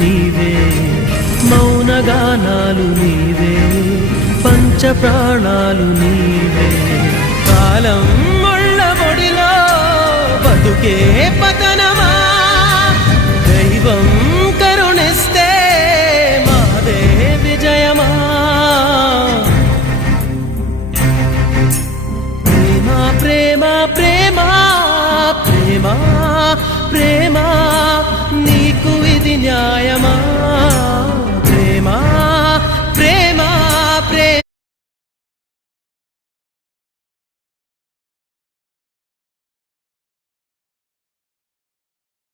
నీవే, మౌనగానాలు నీవే, పంచప్రాణాలు నీవే. కాలం ముళ్ళ ఒడిలో బతుకే పతనమా, దైవం కరుణిస్తే మాదే విజయమా. ప్రేమ ప్రేమ ప్రేమ ప్రేమ, నీకు ఇది న్యాయమా?